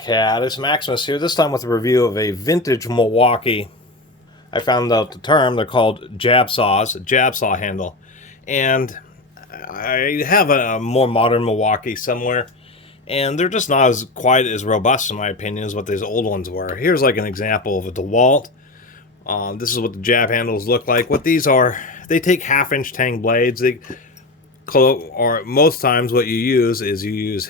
Catus, Maximus here, this time with a review of a vintage Milwaukee. I found out the term, they're called jab saws, jab saw handle. And I have a more modern Milwaukee somewhere, and they're just not as quite as robust in my opinion as what these old ones were. Here's like an example of a DeWalt. This is what the jab handles look like. What these are, they take half-inch tang blades. Or most times what you use, if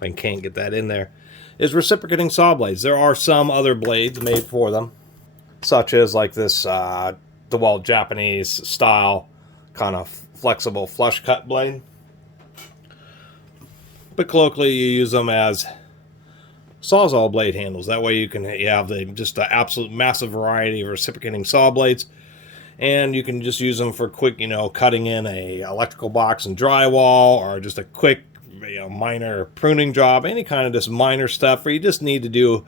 I can't get that in there, is reciprocating saw blades. There are some other blades made for them, such as like this DeWalt Japanese style kind of flexible flush cut blade. But colloquially, you use them as sawzall blade handles. That way you have just the absolute massive variety of reciprocating saw blades, and you can just use them for quick, cutting in a electrical box and drywall, or just a quick, minor pruning job, any kind of just minor stuff where you just need to do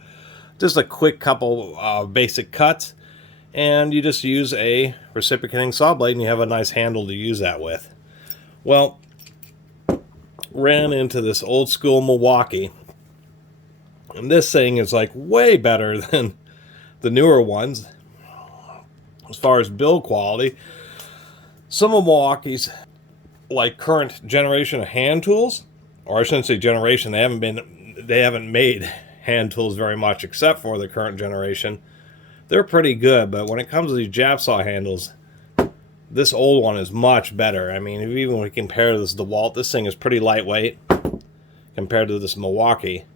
just a quick couple basic cuts, and you just use a reciprocating saw blade and you have a nice handle to use that with. Well, ran into this old school Milwaukee, and this thing is like way better than the newer ones as far as build quality. Some of Milwaukee's like current generation of hand tools, or I shouldn't say generation, they haven't made hand tools very much except for the current generation. They're pretty good, but when it comes to these jab saw handles, this old one is much better. I mean, even when we compare this to DeWalt, this thing is pretty lightweight compared to this Milwaukee.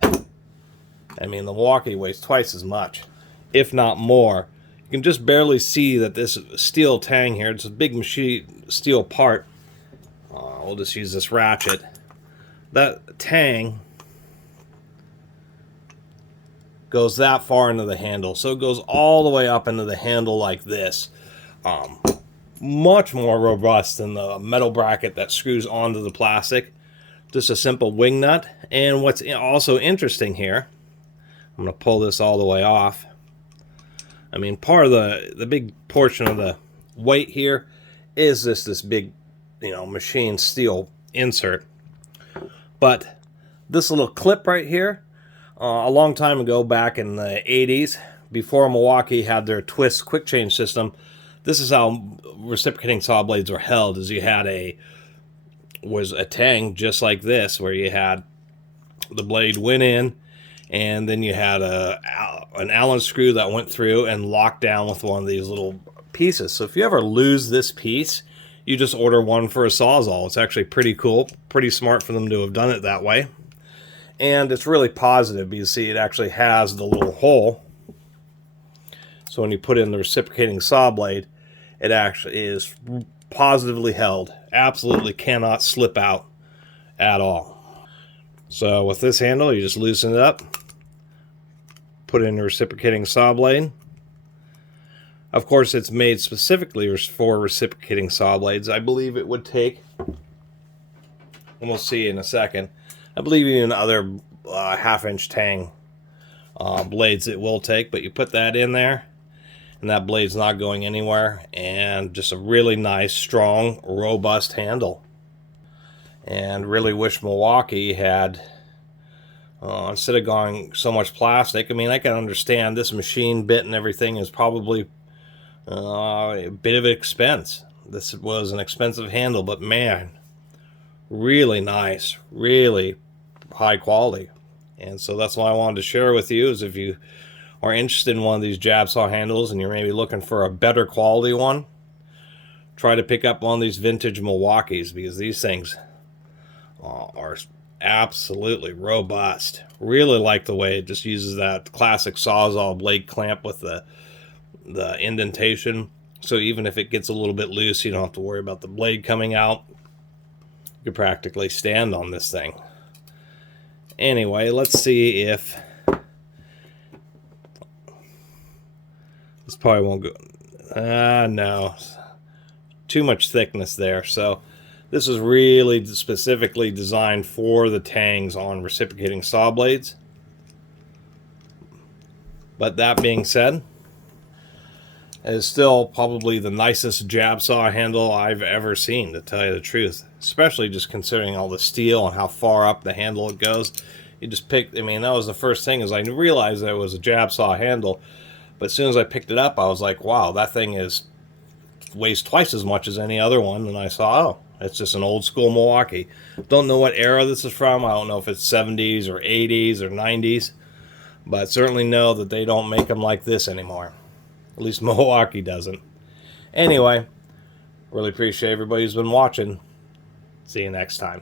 I mean, the Milwaukee weighs twice as much, if not more. You can just barely see that this steel tang here, it's a big machine steel part. We'll just use this ratchet. That tang goes that far into the handle, so it goes all the way up into the handle like this. Much more robust than the metal bracket that screws onto the plastic. Just a simple wing nut. And what's also interesting here, I'm going to pull this all the way off. I mean, part of the big portion of the weight here is this big, machine steel insert. But this little clip right here, a long time ago, back in the 80s, before Milwaukee had their twist quick change system, this is how reciprocating saw blades were held. Is you had a tang just like this, where you had the blade went in, and then you had an Allen screw that went through and locked down with one of these little pieces. So if you ever lose this piece, you just order one for a Sawzall. It's actually pretty cool, pretty smart for them to have done it that way. And it's really positive because, see, it actually has the little hole. So when you put in the reciprocating saw blade, it actually is positively held. Absolutely cannot slip out at all. So with this handle, you just loosen it up, put in a reciprocating saw blade. Of course, it's made specifically for reciprocating saw blades. I believe it would take, and we'll see in a second, I believe even other half-inch tang blades it will take, but you put that in there, and that blade's not going anywhere, and just a really nice, strong, robust handle. And really wish Milwaukee had, instead of going so much plastic, I mean, I can understand this machine bit and everything is probably a bit of an expense. This was an expensive handle, but man, really nice, really high quality. And so that's what I wanted to share with you, is if you are interested in one of these jab saw handles and you're maybe looking for a better quality one, try to pick up one of these vintage Milwaukees, because these things are absolutely robust. Really like the way it just uses that classic Sawzall blade clamp with the indentation, so even if it gets a little bit loose, you don't have to worry about the blade coming out. You could practically stand on this thing. Anyway, let's see if this probably won't go. No, too much thickness there. So this is really specifically designed for the tangs on reciprocating saw blades. But that being said, it is still probably the nicest jab saw handle I've ever seen, to tell you the truth. Especially just considering all the steel and how far up the handle it goes. You just pick, I mean, that was the first thing, is I realized that it was a jab saw handle. But as soon as I picked it up, I was like, wow, that thing weighs twice as much as any other one. And I saw, oh, it's just an old school Milwaukee. Don't know what era this is from. I don't know if it's 70s or 80s or 90s. But certainly know that they don't make them like this anymore. At least Milwaukee doesn't. Anyway, really appreciate everybody who's been watching. See you next time.